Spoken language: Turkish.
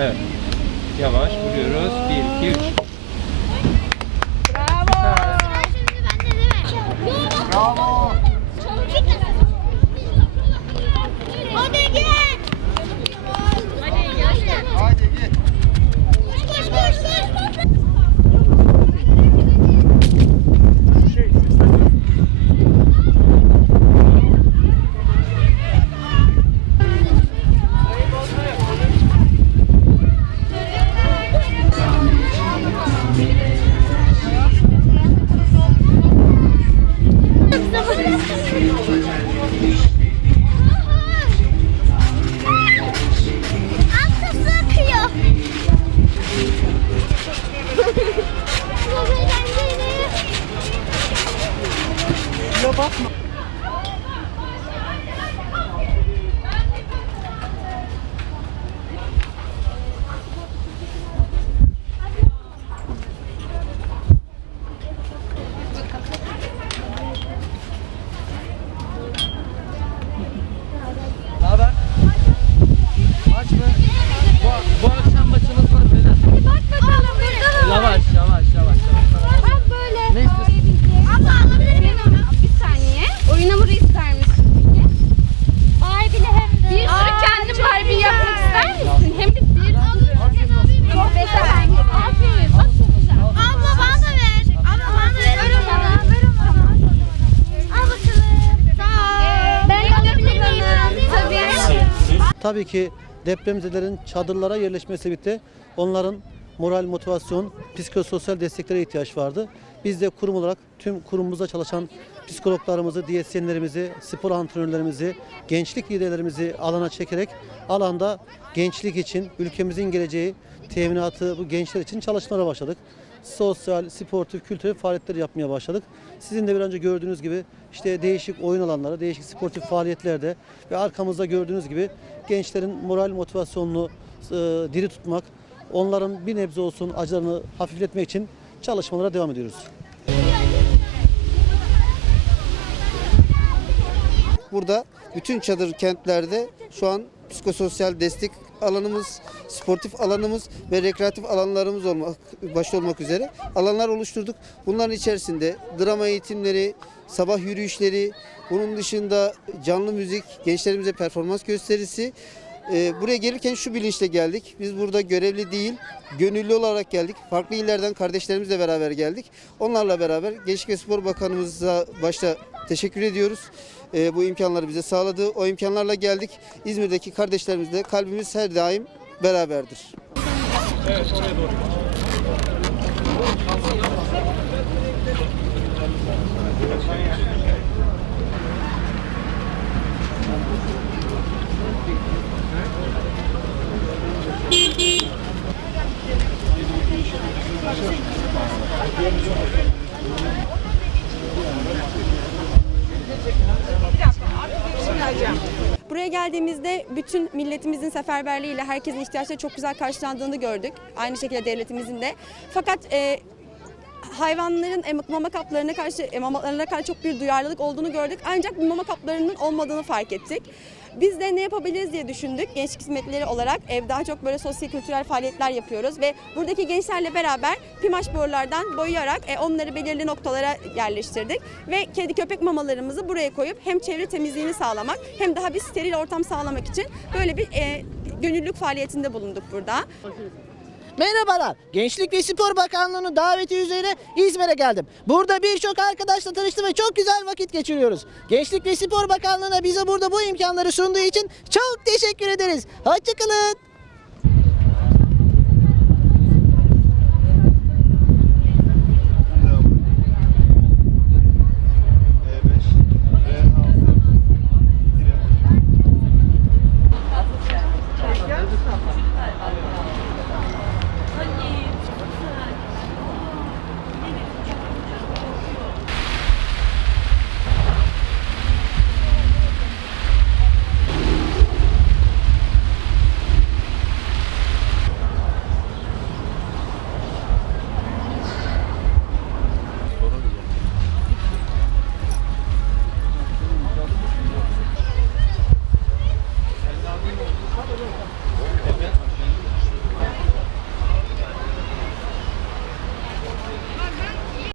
Evet. Yavaş vuruyoruz. 1, 2, 3. Tabii. Ki depremzedelerin çadırlara yerleşmesi bitti. Onların moral, motivasyon, psikososyal desteklere ihtiyaç vardı. Biz de kurum olarak tüm kurumumuzda çalışan psikologlarımızı, diyetisyenlerimizi, spor antrenörlerimizi, gençlik liderlerimizi alana çekerek alanda gençlik için, ülkemizin geleceği teminatı bu gençler için çalışmalara başladık. Sosyal, sportif, kültürel faaliyetler yapmaya başladık. Sizin de bir önce gördüğünüz gibi işte değişik oyun alanları, değişik sportif faaliyetlerde ve arkamızda gördüğünüz gibi gençlerin moral motivasyonunu e, diri tutmak, onların bir nebze olsun acılarını hafifletmek için çalışmalara devam ediyoruz. Burada bütün çadır kentlerde şu an psikososyal destek alanımız, sportif alanımız ve rekreatif alanlarımız olmak başta olmak üzere alanlar oluşturduk. Bunların içerisinde drama eğitimleri, sabah yürüyüşleri, bunun dışında canlı müzik, gençlerimize performans gösterisi. Ee, buraya gelirken şu bilinçle geldik. Biz burada görevli değil, gönüllü olarak geldik. Farklı illerden kardeşlerimizle beraber geldik. Onlarla beraber Gençlik ve Spor Bakanımıza başta teşekkür ediyoruz. Ee, bu imkanları bize sağladı. O imkanlarla geldik. İzmir'deki kardeşlerimizle kalbimiz her daim beraberdir. Buraya geldiğimizde bütün milletimizin seferberliğiyle herkesin ihtiyaçları çok güzel karşılandığını gördük. Aynı şekilde devletimizin de. Fakat e, hayvanların mama kaplarına karşı, mamalarına karşı çok bir duyarlılık olduğunu gördük. Ancak mama kaplarının olmadığını fark ettik. Biz de ne yapabiliriz diye düşündük. Gençlik hizmetleri olarak ev daha çok böyle sosyal kültürel faaliyetler yapıyoruz ve buradaki gençlerle beraber pimaş borulardan boyayarak e, onları belirli noktalara yerleştirdik ve kedi köpek mamalarımızı buraya koyup hem çevre temizliğini sağlamak hem daha bir steril ortam sağlamak için böyle bir e, gönüllülük faaliyetinde bulunduk burada. Merhabalar. Gençlik ve Spor Bakanlığı'nın daveti üzerine İzmir'e geldim. Burada birçok arkadaşla tanıştım ve çok güzel vakit geçiriyoruz. Gençlik ve Spor Bakanlığı'na bize burada bu imkanları sunduğu için çok teşekkür ederiz. Hoşçakalın.